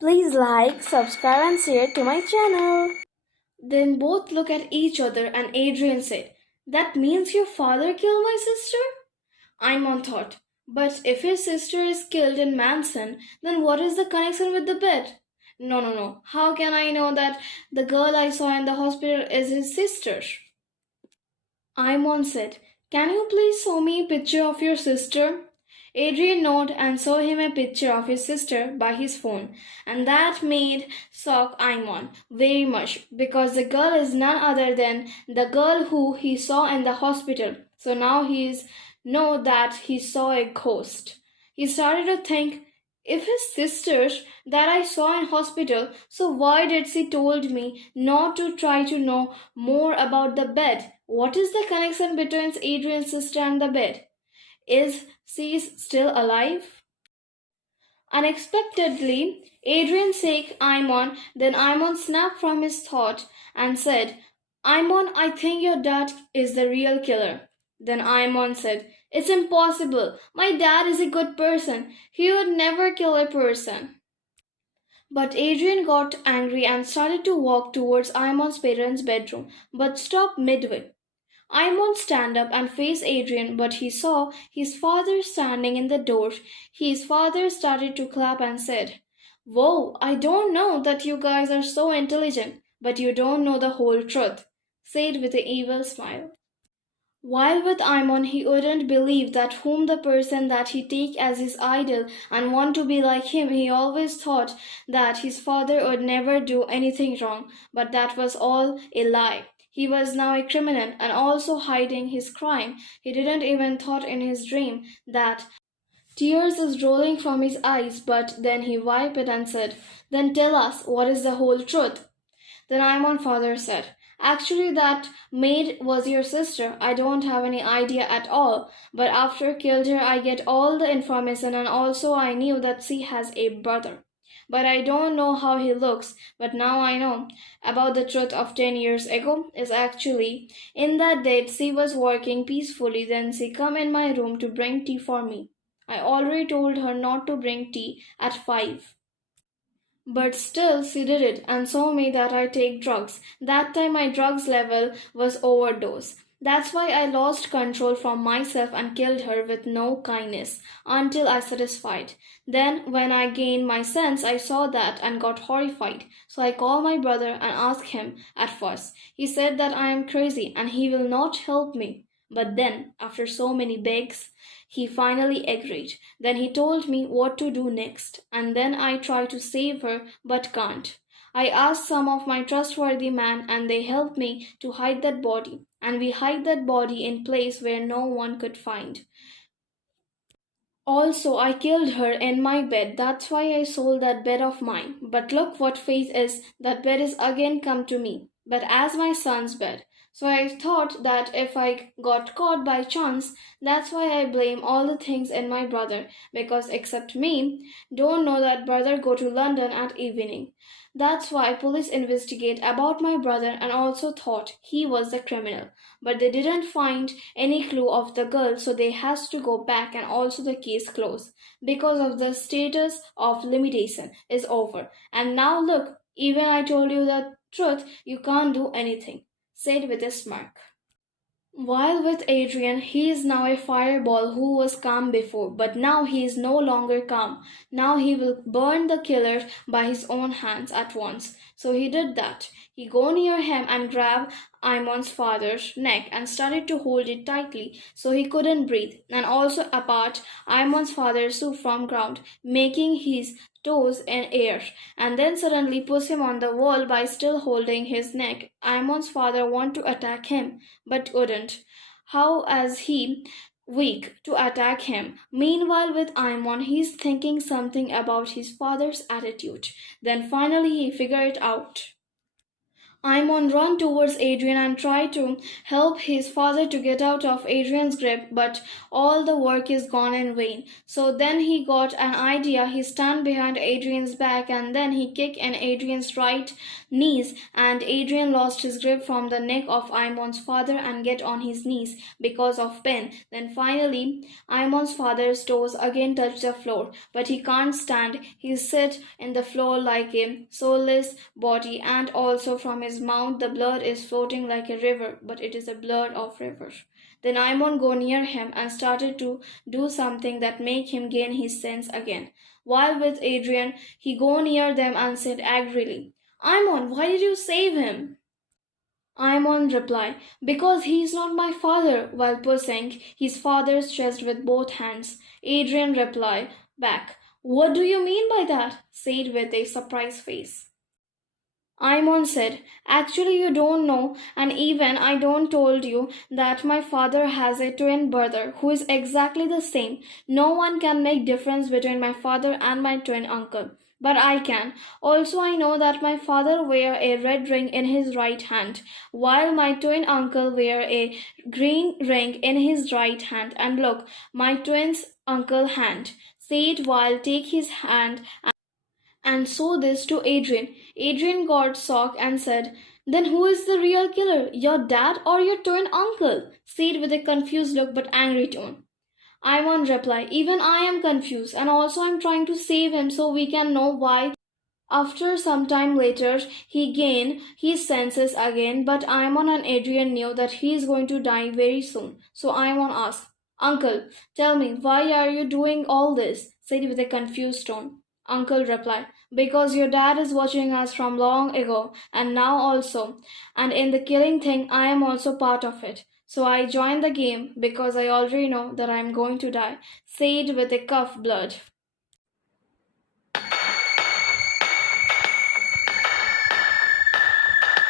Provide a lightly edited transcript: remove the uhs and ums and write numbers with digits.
Please like, subscribe and share to my channel. Then both looked at each other and Adrian said, "That means your father killed my sister?" Imon thought, "But if his sister is killed in Manson, then what is the connection with the bed?" No, no, no. How can I know that the girl I saw in the hospital is his sister? Imon said, "Can you please show me a picture of your sister?" Adrian nodded and showed him a picture of his sister by his phone, and that made shock Imon very much because the girl is none other than the girl who he saw in the hospital. So now he's know that he saw a ghost. He started to think, if his sisters that I saw in hospital, so why did she told me not to try to know more about the bed? What is the connection between Adrian's sister and the bed? Is she still alive? Unexpectedly, Adrian shook Imon, then Imon snapped from his thought and said, "Imon, I think your dad is the real killer." Then Imon said, "It's impossible. My dad is a good person. He would never kill a person." But Adrian got angry and started to walk towards Imon's parents' bedroom, but stopped midway. Imon stand up and faced Adrian, but he saw his father standing in the door. His father started to clap and said, "Whoa, I don't know that you guys are so intelligent, but you don't know the whole truth," said with an evil smile. While with Imon, he wouldn't believe that whom the person that he take as his idol and want to be like him, he always thought that his father would never do anything wrong, but that was all a lie. He was now a criminal and also hiding his crime. He didn't even thought in his dream that tears is rolling from his eyes, but then he wiped it and said, "Then tell us, what is the whole truth?" Then Imon's father said, "Actually, that maid was your sister. I don't have any idea at all. But after killed her, I get all the information, and also I knew that she has a brother. But I don't know how he looks. But now I know about the truth of 10 years ago is actually in that date she was working peacefully. Then she come in my room to bring tea for me. I already told her not to bring tea at 5. But still she did it and saw me that I take drugs. That time my drugs level was overdose. That's why I lost control from myself and killed her with no kindness until I satisfied. Then when I gained my sense I saw that and got horrified. So I called my brother and asked him at first. He said that I am crazy and he will not help me. But then, after so many begs, he finally agreed. Then he told me what to do next, and then I tried to save her but can't. I asked some of my trustworthy men and they helped me to hide that body, and we hid that body in place where no one could find. Also, I killed her in my bed. That's why I sold that bed of mine. But look what fate is. That bed is again come to me, but as my son's bed. So I thought that if I got caught by chance, that's why I blame all the things in my brother, because except me, don't know that brother go to London at evening. That's why police investigate about my brother and also thought he was the criminal. But they didn't find any clue of the girl, so they has to go back and also the case closed because of the status of limitation is over. And now look, even I told you the truth, you can't do anything, said with a smirk. While with Adrian, he is now a fireball who was calm before, but now he is no longer calm. Now he will burn the killer by his own hands at once. So he did that. He go near him and grabbed Imon's father's neck and started to hold it tightly so he couldn't breathe, and also apart Imon's father's suit from ground, making his toes in air, and then suddenly push him on the wall by still holding his neck. Imon's father wanted to attack him, but wouldn't. How as he weak to attack him. Meanwhile, with Imon, he's thinking something about his father's attitude. Then finally he figured it out. Imon ran towards Adrian and tried to help his father to get out of Adrian's grip, but all the work is gone in vain. So then he got an idea. He stand behind Adrian's back and then he kicked in Adrian's right knees, and Adrian lost his grip from the neck of Imon's father and get on his knees because of pain. Then finally Imon's father's toes again touch the floor, but he can't stand. He sit in the floor like a soulless body, and also from his mouth the blood is floating like a river, but it is a blood of rivers. Then Imon go near him and started to do something that make him gain his sense again. While with Adrian, he go near them and said angrily, Imon, why did you save him? Imon replied, because he is not my father, while pushing his father's chest with both hands. Adrian replied back, what do you mean by that? Said with a surprised face. Imon said, actually you don't know, and even I don't told you that my father has a twin brother who is exactly the same. No one can make difference between my father and my twin uncle. But I can. Also I know that my father wear a red ring in his right hand, while my twin uncle wear a green ring in his right hand. And look, my twin's uncle hand. Say it while take his hand and show this to Adrian. Adrian got shocked and said, then who is the real killer, your dad or your twin uncle? Said with a confused look but angry tone. Imon replied, even I am confused, and also I am trying to save him so we can know why. After some time later, he gained his senses again, but Imon and Adrian knew that he is going to die very soon. So Imon asked, Uncle, tell me, why are you doing all this? Said with a confused tone. Uncle replied, because your dad is watching us from long ago and now also, and in the killing thing I am also part of it. So I joined the game because I already know that I am going to die. Said with a cough blood.